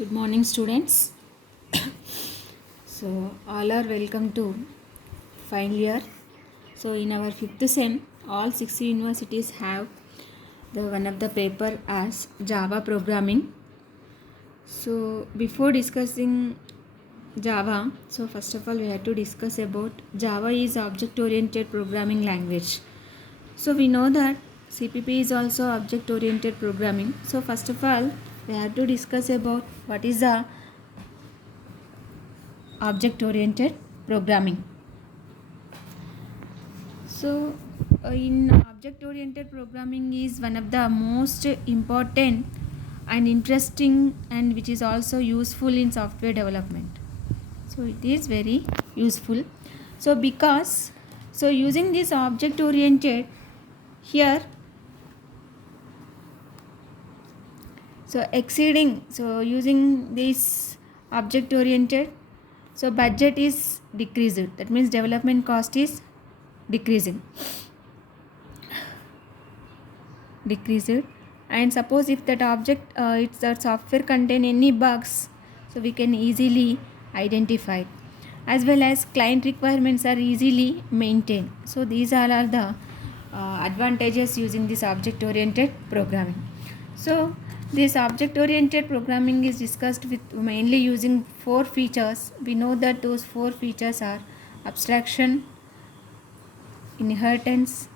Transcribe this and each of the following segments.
Good morning, students. So, all are welcome to final year. So, in our fifth sem, all 60 universities have the one of the paper as Java programming. So, before discussing Java, so first of all, we have to discuss about Java is object-oriented programming language. So, we know that CPP is also object-oriented programming. So, first of all, we have to discuss about what is the object oriented programming. So in object oriented programming is one of the most important and interesting and which is also useful in software development. So it is very useful. So using this object oriented here, using this object oriented, so budget is decreased, that means development cost is decreased. And suppose if that object it's that software contain any bugs, so we can easily identify, as well as client requirements are easily maintained. So these all are the advantages using this object oriented programming. So this object oriented programming is discussed with mainly using 4 features. We know that those 4 features are abstraction, inheritance,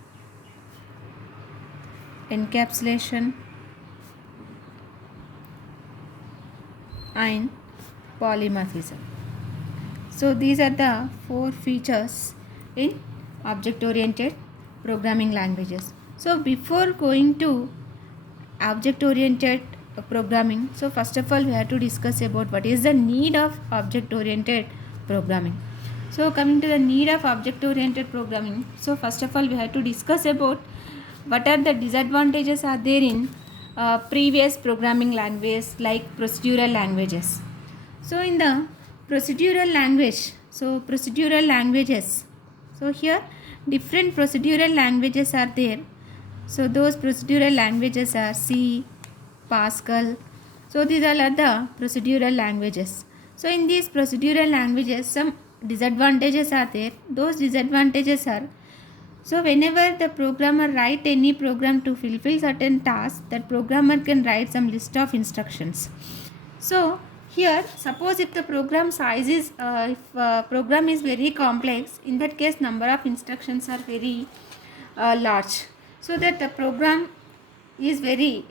encapsulation, and polymorphism. So these are the 4 features in object oriented programming languages. So before going to object oriented programming, so first of all we have to discuss about what is the need of object oriented programming. So coming to the need of object oriented programming, so first of all we have to discuss about what are the disadvantages are there in previous programming languages like procedural languages. So in the procedural languages, so here different procedural languages are there. So those procedural languages are C, Pascal. So these all are the procedural languages. So in these procedural languages, some disadvantages are there. Those disadvantages are, so whenever the programmer write any program to fulfill certain tasks, that programmer can write some list of instructions. So here, suppose if the program size is, program is very complex, in that case number of instructions are very large. So that the program is very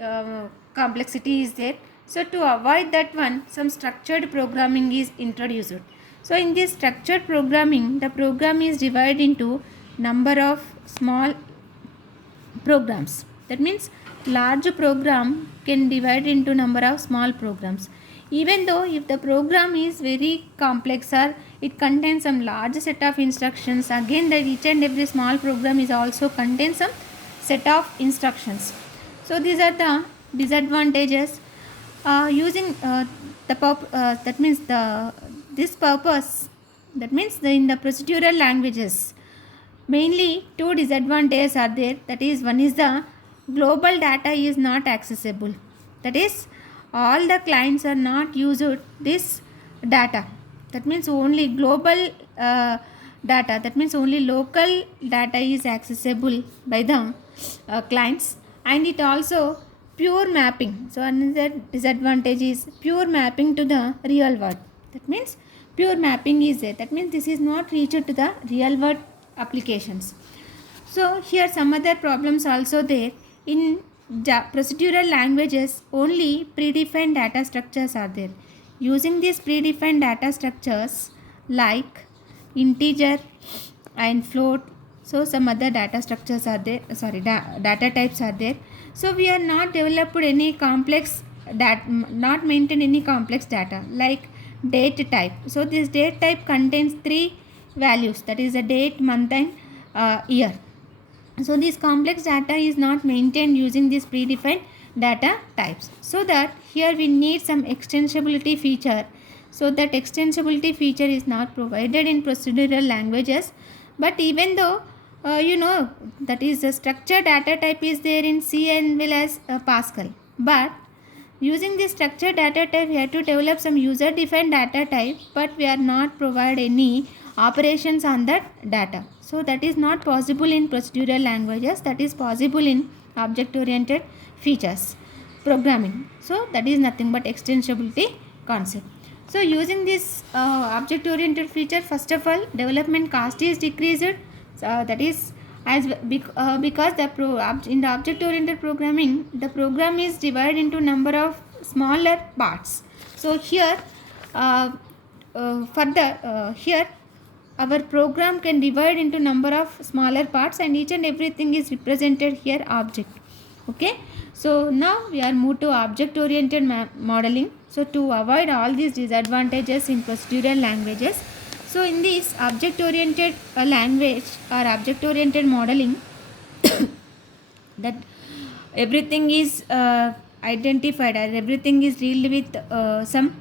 complexity is there. So to avoid that one, some structured programming is introduced. So in this structured programming, the program is divided into number of small programs. That means large program can divide into number of small programs. Even though if the program is very complex or it contains some large set of instructions, again that each and every small program is also contains some set of instructions. So these are the disadvantages using that means this purpose, that means in the procedural languages mainly 2 disadvantages are there. That is, one is the global data is not accessible, that is all the clients are not used this data, that means only global data, that means only local data is accessible by the clients. And it also pure mapping, so another disadvantage is pure mapping to the real world, that means pure mapping is there, that means this is not reached to the real world applications. So here some other problems also there. In procedural languages only predefined data structures are there. Using these predefined data structures like integer and float, so some other data structures are there, data types are there. So we are not developed any complex not maintain any complex data like date type. So this date type contains 3 values, that is a date, month, and year. So this complex data is not maintained using these predefined data types. So that here we need some extensibility feature. So that extensibility feature is not provided in procedural languages. But even though that is the structured data type is there in C and well as Pascal. But using this structured data type, we have to develop some user defined data type, but we are not provide any operations on that data. So that is not possible in procedural languages, that is possible in object oriented features programming. So that is nothing but extensibility concept. So using this object oriented feature, first of all, development cost is decreased. That is because in the object oriented programming, the program is divided into number of smaller parts. So here here our program can divide into number of smaller parts, and each and everything is represented here object. Okay, so now we are moved to object oriented modeling. So to avoid all these disadvantages in procedural languages, so in this object oriented language or object oriented modeling, that everything is identified or everything is dealt with some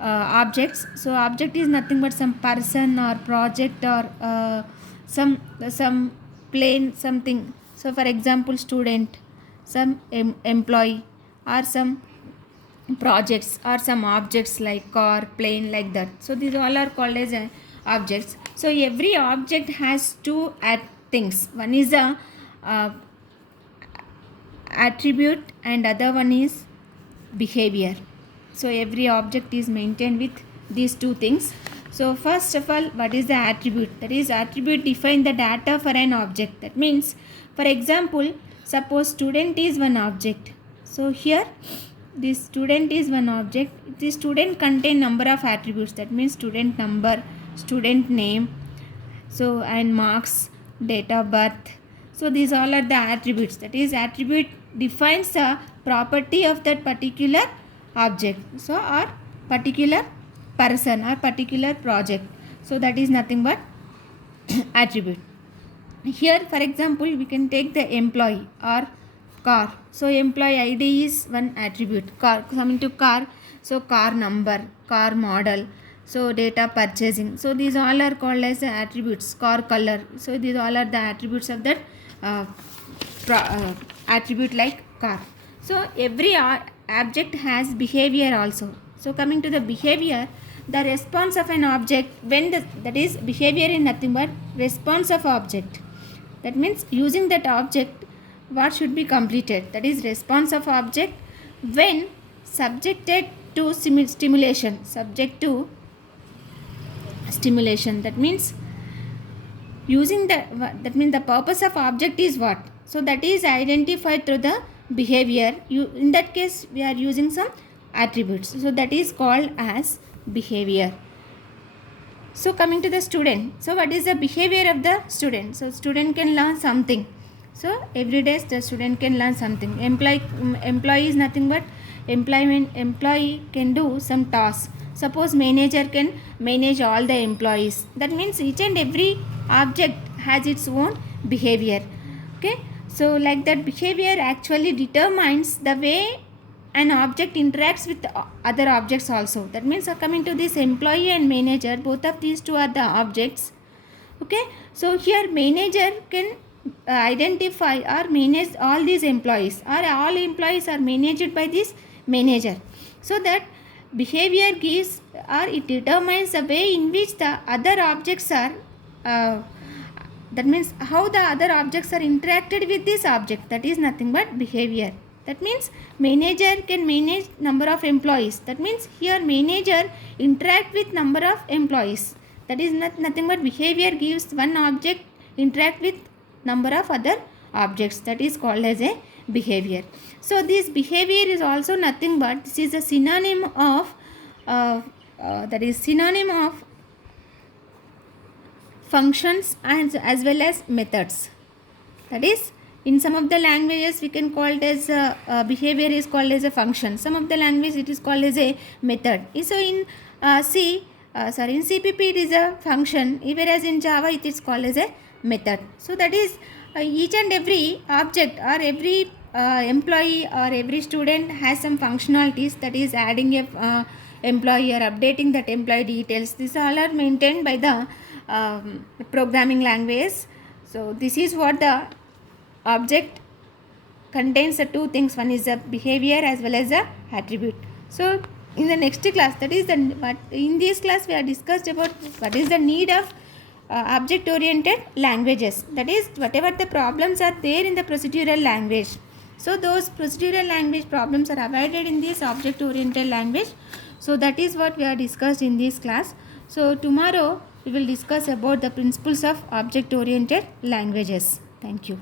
objects. So object is nothing but some person or project or some plane something. So for example, student, some employee, or some projects or some objects like car, plane, like that. So these all are called as objects. So every object has two things. One is a attribute and other one is behavior. So every object is maintained with these two things. So first of all, what is the attribute? That is, attribute define the data for an object. That means, for example, suppose student is one object. So here this student is one object. The student contain number of attributes. That means student number, student name, so and marks, date of birth. So these all are the attributes. That is, attribute defines the property of that particular object, so or particular person or particular project. So that is nothing but attribute. Here for example, we can take the employee or car. So employee ID is one attribute. Car, coming to car, so car number, car model, so data purchasing. So these all are called as attributes. Car color, so these all are the attributes of that attribute like car. So every object has behavior also. So coming to the behavior, the response of an object when that is, behavior is nothing but response of object. That means using that object what should be completed, that is response of object when subjected to stimulation. That means using that means the purpose of object is what, so that is identified through the behavior. In that case we are using some attributes, so that is called as behavior. So coming to the student, so what is the behavior of the student? So student can learn something. So every day the student can learn something. Employee is nothing but employee can do some tasks. Suppose manager can manage all the employees. That means each and every object has its own behavior. Okay, so like that behavior actually determines the way an object interacts with other objects also. That means coming to this employee and manager, both of these two are the objects. Okay, so here manager can identify or manage all these employees, or all employees are managed by this manager. So that behavior gives or it determines the way in which the other objects are that means how the other objects are interacted with this object. That is nothing but behavior. That means manager can manage number of employees. That means here manager interact with number of employees. That is nothing but behavior gives one object interact with number of other objects. That is called as a behavior. So this behavior is also nothing but, this is a synonym of functions and as well as methods. That is, in some of the languages we can call it as behavior is called as a function. Some of the language it is called as a method. So in in CPP it is a function, whereas in Java it is called as a method. So that is each and every object or every employee or every student has some functionalities. That is adding a employee or updating that employee details. These all are maintained by the programming language. So this is what the object contains the two things. One is the behavior as well as the attribute. So in the next class, that is in this class we are discussed about what is the need of object oriented languages. That is, whatever the problems are there in the procedural language, so those procedural language problems are avoided in this object oriented language. So that is what we are discussed in this class. So tomorrow we will discuss about the principles of object oriented languages. Thank you.